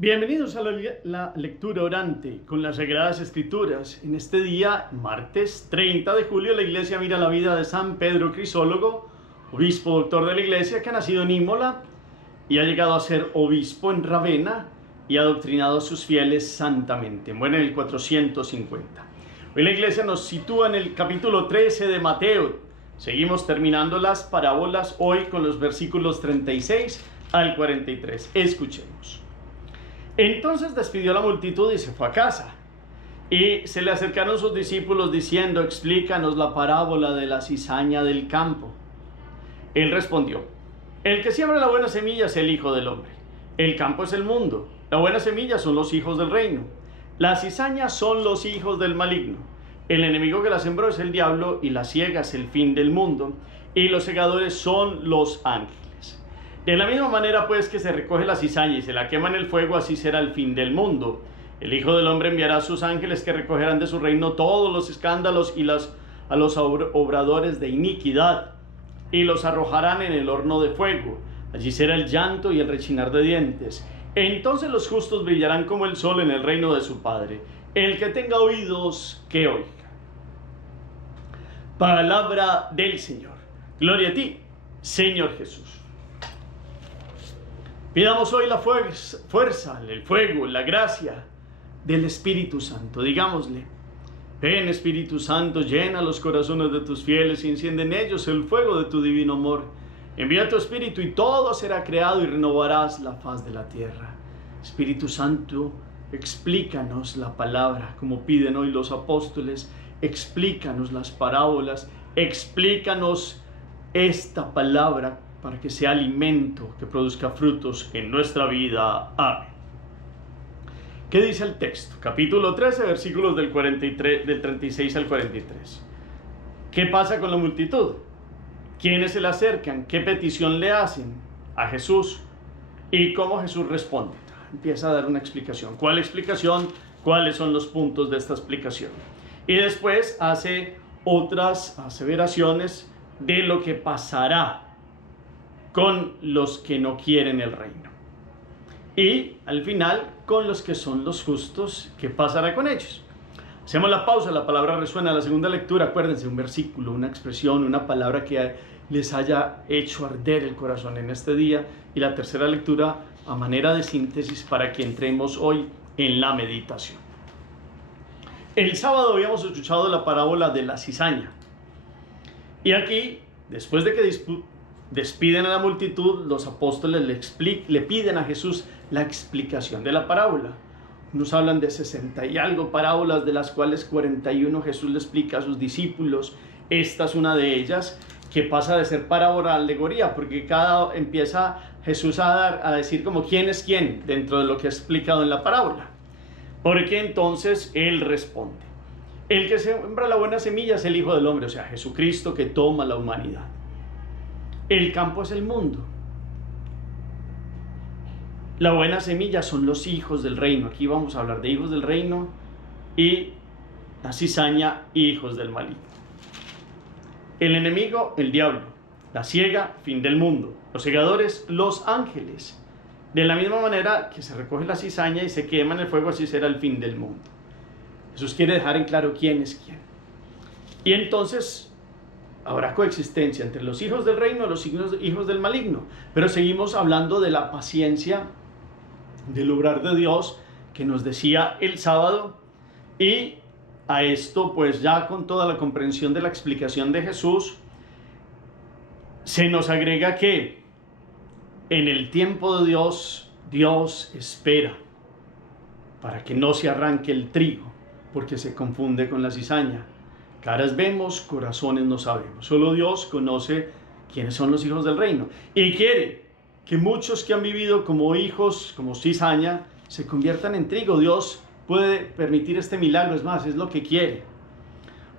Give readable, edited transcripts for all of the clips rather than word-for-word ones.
Bienvenidos a la lectura orante con las Sagradas Escrituras. En este día, martes 30 de julio, la Iglesia mira la vida de San Pedro Crisólogo, obispo doctor de la Iglesia, que ha nacido en Imola y ha llegado a ser obispo en Ravenna y ha adoctrinado a sus fieles santamente. Muere en el 450. Hoy la Iglesia nos sitúa en el capítulo 13 de Mateo. Seguimos terminando las parábolas hoy con los versículos 36 al 43. Escuchemos. Entonces despidió a la multitud y se fue a casa. Y se le acercaron sus discípulos diciendo: explícanos la parábola de la cizaña del campo. Él respondió: el que siembra la buena semilla es el Hijo del Hombre. El campo es el mundo. La buena semilla son los hijos del reino. La cizaña son los hijos del maligno. El enemigo que la sembró es el diablo, y la siega es el fin del mundo, y los segadores son los ángeles. De la misma manera, pues, que se recoge la cizaña y se la quema en el fuego, así será el fin del mundo. El Hijo del Hombre enviará a sus ángeles, que recogerán de su reino todos los escándalos y a los obradores de iniquidad, y los arrojarán en el horno de fuego. Allí será el llanto y el rechinar de dientes. Entonces los justos brillarán como el sol en el reino de su Padre. El que tenga oídos, que oiga. Palabra del Señor. Gloria a ti, Señor Jesús. Pidamos hoy la fuerza, el fuego, la gracia del Espíritu Santo. Digámosle: ven, Espíritu Santo, llena los corazones de tus fieles y enciende en ellos el fuego de tu divino amor. Envía tu Espíritu y todo será creado y renovarás la faz de la tierra. Espíritu Santo, explícanos la palabra como piden hoy los apóstoles. Explícanos las parábolas, explícanos esta palabra para que sea alimento que produzca frutos en nuestra vida. Amén. ¿Qué dice el texto? Capítulo 13, versículos del 36 al 43. ¿Qué pasa con la multitud? ¿Quiénes se le acercan? ¿Qué petición le hacen a Jesús? ¿Y cómo Jesús responde? Empieza a dar una explicación. ¿Cuál explicación? ¿Cuáles son los puntos de esta explicación? Y después hace otras aseveraciones de lo que pasará con los que no quieren el reino. Y al final, con los que son los justos, ¿qué pasará con ellos? Hacemos la pausa, la palabra resuena. La segunda lectura, acuérdense, un versículo, una expresión, una palabra que les haya hecho arder el corazón en este día. Y la tercera lectura, a manera de síntesis, para que entremos hoy en la meditación. El sábado habíamos escuchado la parábola de la cizaña. Y aquí, después de que despiden a la multitud, los apóstoles le piden a Jesús la explicación de la parábola. Nos hablan de 60 y algo parábolas, de las cuales 41 Jesús le explica a sus discípulos. Esta es una de ellas, que pasa de ser parábola a alegoría, porque empieza Jesús a decir como quién es quién dentro de lo que ha explicado en la parábola. Porque entonces Él responde: el que siembra la buena semilla es el Hijo del Hombre, o sea, Jesucristo, que toma la humanidad. El campo es el mundo. La buena semilla son los hijos del reino. Aquí vamos a hablar de hijos del reino. Y la cizaña, hijos del maligno. El enemigo, el diablo. La siega, fin del mundo. Los segadores, los ángeles. De la misma manera que se recoge la cizaña y se quema en el fuego, así será el fin del mundo. Jesús quiere dejar en claro quién es quién. Y entonces habrá coexistencia entre los hijos del reino y los hijos del maligno. Pero seguimos hablando de la paciencia, del obrar de Dios, que nos decía el sábado. Y a esto, pues ya con toda la comprensión de la explicación de Jesús, se nos agrega que en el tiempo de Dios, Dios espera para que no se arranque el trigo, porque se confunde con la cizaña. Caras vemos, corazones no sabemos. Solo Dios conoce quiénes son los hijos del reino. Y quiere que muchos que han vivido como hijos, como cizaña, se conviertan en trigo. Dios puede permitir este milagro, es más, es lo que quiere.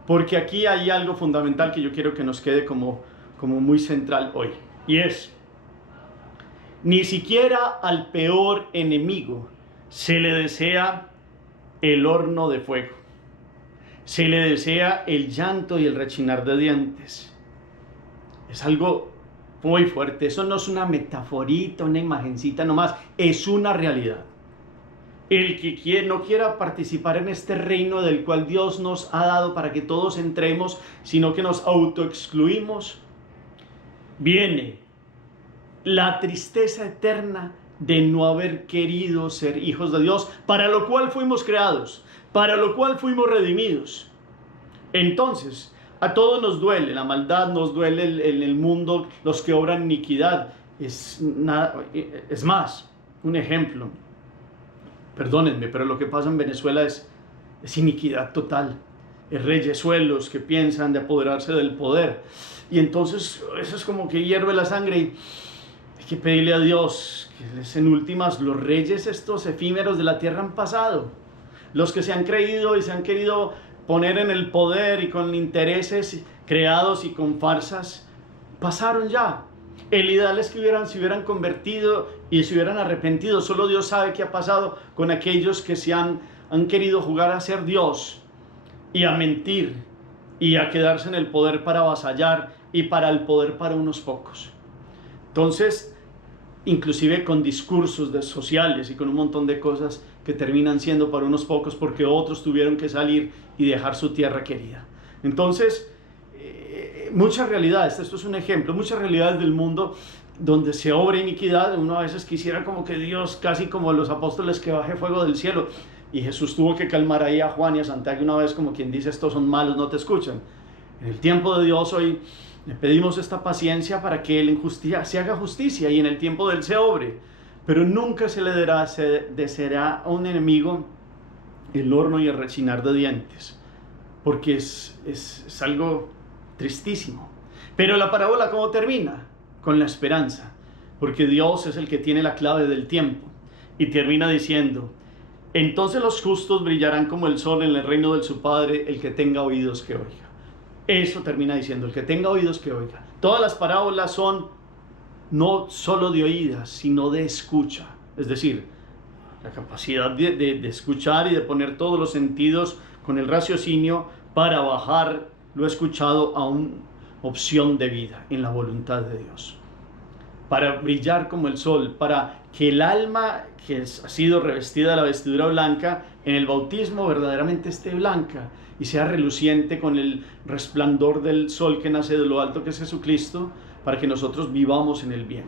Porque aquí hay algo fundamental que yo quiero que nos quede como muy central hoy. Y es: ni siquiera al peor enemigo se le desea el horno de fuego. Se le desea el llanto y el rechinar de dientes. Es algo muy fuerte. Eso no es una metaforita, una imagencita nomás. Es una realidad. El que no quiera participar en este reino del cual Dios nos ha dado para que todos entremos, sino que nos autoexcluimos, viene la tristeza eterna de no haber querido ser hijos de Dios, para lo cual fuimos creados, para lo cual fuimos redimidos. Entonces, a todos nos duele la maldad, nos duele el mundo, los que obran iniquidad. Es más, un ejemplo. Perdónenme, pero lo que pasa en Venezuela es iniquidad total. Es reyesuelos que piensan de apoderarse del poder. Y entonces eso es como que hierve la sangre y hay que pedirle a Dios que en últimas los reyes estos efímeros de la tierra han pasado. Los que se han creído y se han querido poner en el poder y con intereses creados y con farsas, pasaron ya. El ideal es que se hubieran convertido y se hubieran arrepentido. Solo Dios sabe qué ha pasado con aquellos que han querido jugar a ser Dios y a mentir y a quedarse en el poder para avasallar y para el poder para unos pocos. Entonces, inclusive con discursos sociales y con un montón de cosas que terminan siendo para unos pocos porque otros tuvieron que salir y dejar su tierra querida. Entonces, muchas realidades, esto es un ejemplo, muchas realidades del mundo donde se obra iniquidad. Uno a veces quisiera como que Dios, casi como los apóstoles, que baje fuego del cielo, y Jesús tuvo que calmar ahí a Juan y a Santiago una vez, como quien dice: estos son malos, no te escuchan. En el tiempo de Dios hoy le pedimos esta paciencia para que Él se haga justicia y en el tiempo de Él se obre, pero nunca se le deseará a un enemigo el horno y el rechinar de dientes, porque es algo tristísimo. Pero la parábola, ¿cómo termina? Con la esperanza, porque Dios es el que tiene la clave del tiempo, y termina diciendo: entonces los justos brillarán como el sol en el reino de su Padre. El que tenga oídos, que oiga. Eso termina diciendo: el que tenga oídos, que oiga. Todas las parábolas son no solo de oídas, sino de escucha, es decir, la capacidad de escuchar y de poner todos los sentidos con el raciocinio para bajar lo escuchado a una opción de vida en la voluntad de Dios, para brillar como el sol, para que el alma que ha sido revestida de la vestidura blanca en el bautismo verdaderamente esté blanca y sea reluciente con el resplandor del sol que nace de lo alto, que es Jesucristo, para que nosotros vivamos en el bien.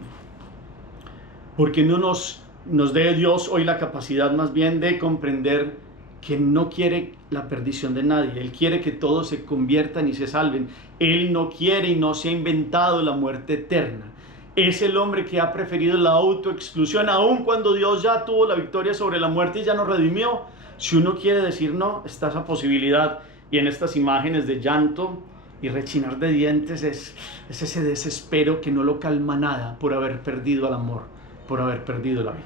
Porque no nos dé Dios hoy la capacidad más bien de comprender que no quiere la perdición de nadie. Él quiere que todos se conviertan y se salven. Él no quiere y no se ha inventado la muerte eterna. Es el hombre que ha preferido la autoexclusión, aun cuando Dios ya tuvo la victoria sobre la muerte y ya nos redimió. Si uno quiere decir no, está esa posibilidad. Y en estas imágenes de llanto y rechinar de dientes es ese desespero que no lo calma nada por haber perdido el amor, por haber perdido la vida.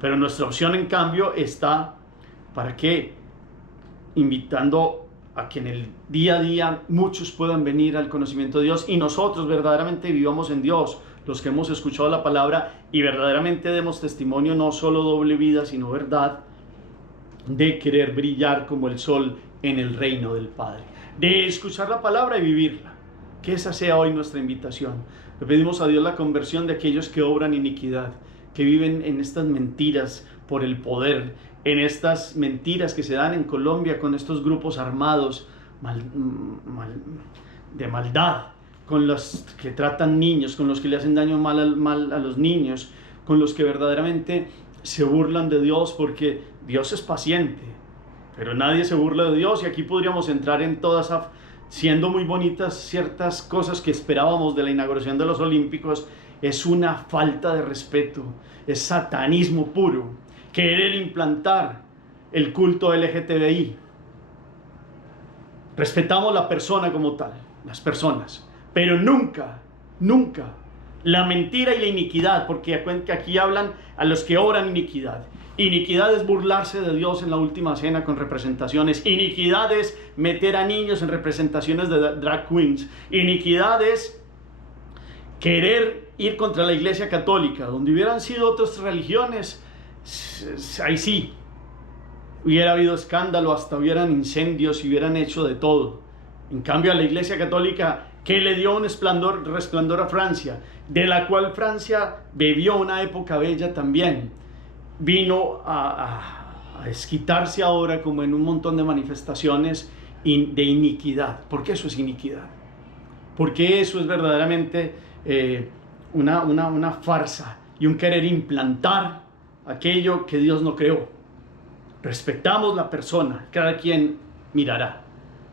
Pero nuestra opción, en cambio, está para que, invitando a que en el día a día muchos puedan venir al conocimiento de Dios y nosotros verdaderamente vivamos en Dios, los que hemos escuchado la palabra, y verdaderamente demos testimonio, no solo doble vida, sino verdad, de querer brillar como el sol en el reino del Padre, de escuchar la palabra y vivirla. Que esa sea hoy nuestra invitación. Le pedimos a Dios la conversión de aquellos que obran iniquidad, que viven en estas mentiras por el poder, en estas mentiras que se dan en Colombia con estos grupos armados de maldad, con los que tratan niños, con los que le hacen daño mal a los niños, con los que verdaderamente se burlan de Dios, porque Dios es paciente, pero nadie se burla de Dios. Y aquí podríamos entrar en todas, siendo muy bonitas ciertas cosas que esperábamos de la inauguración de los Olímpicos, es una falta de respeto, es satanismo puro, querer implantar el culto LGTBI. Respetamos la persona como tal, las personas, pero nunca la mentira y la iniquidad, porque aquí hablan a los que obran iniquidad. Iniquidad es burlarse de Dios en la última cena con representaciones. Iniquidad es meter a niños en representaciones de drag queens. Iniquidad es querer ir contra la Iglesia Católica. Donde hubieran sido otras religiones, ahí sí hubiera habido escándalo, hasta hubieran incendios y hubieran hecho de todo. En cambio, a la Iglesia Católica, que le dio un resplandor a Francia, de la cual Francia bebió una época bella también, vino a a desquitarse ahora como en un montón de manifestaciones de iniquidad. ¿Por qué eso es iniquidad? Porque eso es verdaderamente una farsa y un querer implantar aquello que Dios no creó. Respetamos la persona, cada quien mirará,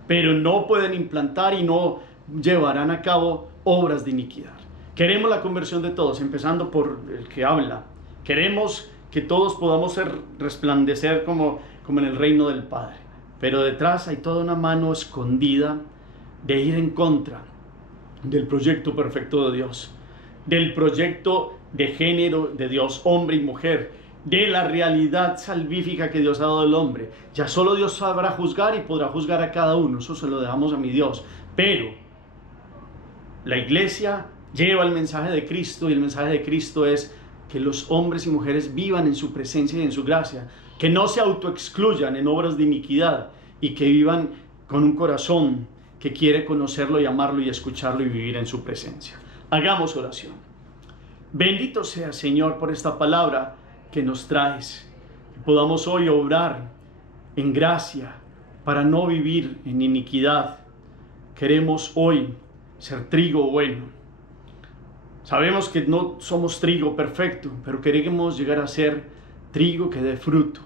pero no pueden implantar y no llevarán a cabo obras de iniquidad. Queremos la conversión de todos, empezando por el que habla. Queremos que todos podamos resplandecer como en el reino del Padre, pero detrás hay toda una mano escondida de ir en contra del proyecto perfecto de Dios, del proyecto de género de Dios, hombre y mujer, de la realidad salvífica que Dios ha dado al hombre. Ya solo Dios sabrá juzgar y podrá juzgar a cada uno, eso se lo dejamos a mi Dios, pero la iglesia lleva el mensaje de Cristo, y el mensaje de Cristo es que los hombres y mujeres vivan en su presencia y en su gracia, que no se autoexcluyan en obras de iniquidad y que vivan con un corazón que quiere conocerlo y amarlo y escucharlo y vivir en su presencia. Hagamos oración. Bendito sea, Señor, por esta palabra que nos traes, que podamos hoy obrar en gracia para no vivir en iniquidad. Queremos hoy ser trigo bueno. Sabemos que no somos trigo perfecto, pero queremos llegar a ser trigo que dé fruto.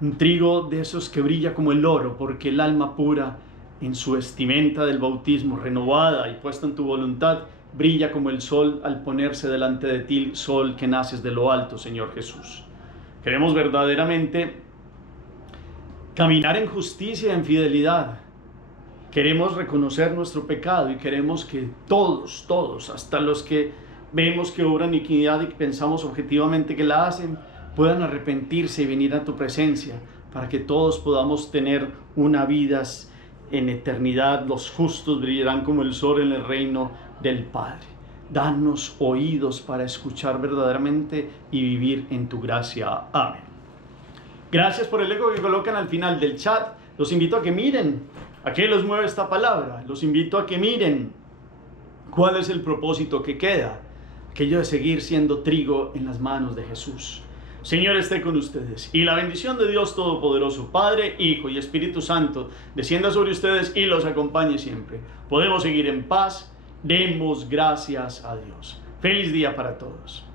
Un trigo de esos que brilla como el oro, porque el alma pura en su vestimenta del bautismo, renovada y puesta en tu voluntad, brilla como el sol al ponerse delante de ti, sol que naces de lo alto, Señor Jesús. Queremos verdaderamente caminar en justicia y en fidelidad. Queremos reconocer nuestro pecado y queremos que todos, hasta los que vemos que obran iniquidad y que pensamos objetivamente que la hacen, puedan arrepentirse y venir a tu presencia, para que todos podamos tener una vida en eternidad. Los justos brillarán como el sol en el reino del Padre. Danos oídos para escuchar verdaderamente y vivir en tu gracia. Amén. Gracias por el eco que colocan al final del chat. Los invito a que miren a qué los mueve esta palabra. Los invito a que miren cuál es el propósito que queda, aquello de seguir siendo trigo en las manos de Jesús. Señor esté con ustedes, y la bendición de Dios Todopoderoso, Padre, Hijo y Espíritu Santo, descienda sobre ustedes y los acompañe siempre. Podemos seguir en paz. Demos gracias a Dios. Feliz día para todos.